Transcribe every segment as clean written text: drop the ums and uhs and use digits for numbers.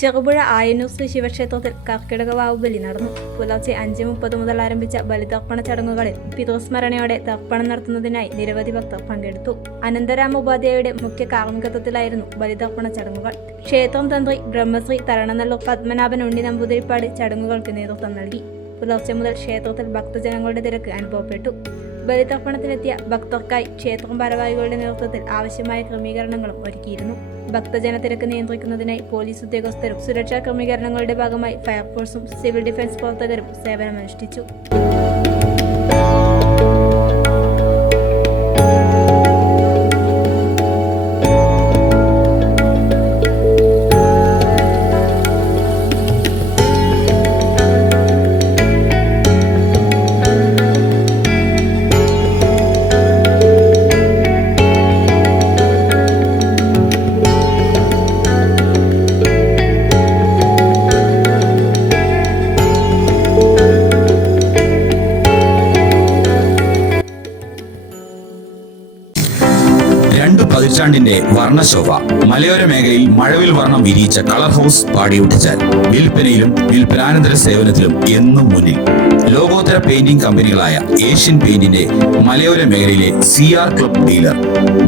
ചെറുപുഴ ആയന്നൂർ ശ്രീ ശിവക്ഷേത്രത്തിൽ കർക്കിടക വാവ് ബലി നടന്നു. പുലർച്ചെ 5:30 മുതൽ ആരംഭിച്ച ബലിതർപ്പണ ചടങ്ങുകളിൽ പിതൃസ്മരണയോടെ തർപ്പണം നടത്തുന്നതിനായി നിരവധി ഭക്തർ പങ്കെടുത്തു. അനന്തരാമ ഉപാധ്യായയുടെ മുഖ്യ കാർമ്മികത്വത്തിലായിരുന്നു ബലിതർപ്പണ ചടങ്ങുകൾ. ക്ഷേത്രം തന്ത്രി ബ്രഹ്മശ്രീ തരണനല്ലൂർ പത്മനാഭൻ ഉണ്ണി നമ്പൂതിരിപ്പാട് ചടങ്ങുകൾക്ക് നേതൃത്വം നൽകി. പുലർച്ചെ മുതൽ ക്ഷേത്രത്തിൽ ഭക്തജനങ്ങളുടെ തിരക്ക് അനുഭവപ്പെട്ടു. ബലിതർപ്പണത്തിനെത്തിയ ഭക്തർക്കായി ക്ഷേത്രം ഭാരവാഹികളുടെ നേതൃത്വത്തിൽ ആവശ്യമായ ക്രമീകരണങ്ങളും ഒരുക്കിയിരുന്നു. ഭക്തജന തിരക്ക് നിയന്ത്രിക്കുന്നതിനായി പോലീസ് ഉദ്യോഗസ്ഥരും സുരക്ഷാ ക്രമീകരണങ്ങളുടെ ഭാഗമായി ഫയർഫോഴ്സും സിവിൽ ഡിഫൻസ് പ്രവർത്തകരും സേവനമനുഷ്ഠിച്ചു. പതിറ്റാണ്ടിന്റെ വർണ്ണശോഭ മലയോര മേഖലയിൽ മഴവിൽ വർണ്ണം വിരിയിച്ച കളർ ഹൗസ് പാടിയൊട്ടിച്ചാൽ വിൽപ്പനയിലും വിൽപ്പനാനന്തര സേവനത്തിലും എന്നും മുന്നിൽ. ലോകോത്തര പെയിന്റിംഗ് കമ്പനികളായ ഏഷ്യൻ പെയിന്റിന്റെ മലയോര മേഖലയിലെ CR ക്ലബ് ഡീലർ,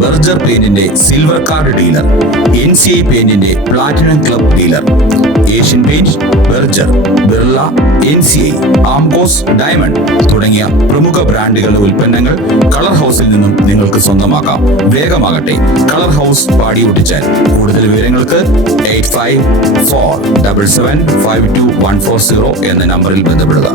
ബർജർ പെയിന്റിന്റെ സിൽവർ കാർഡ് ഡീലർ, NCI പെയിന്റിന്റെ platinum club dealer, Asian paint, Berger, Birla, NCI, Amcos, diamond തുടങ്ങിയ പ്രമുഖ ബ്രാൻഡുകളുടെ ഉൽപ്പന്നങ്ങൾ കളർ ഹൗസിൽ നിന്നും നിങ്ങൾക്ക് സ്വന്തമാക്കാം. വേഗമാകട്ടെ, കളർ ഹൗസ് പാടിയൊട്ടിച്ചാൽ. കൂടുതൽ വിവരങ്ങൾക്ക് 8547752140 എന്ന നമ്പറിൽ ബന്ധപ്പെടുക.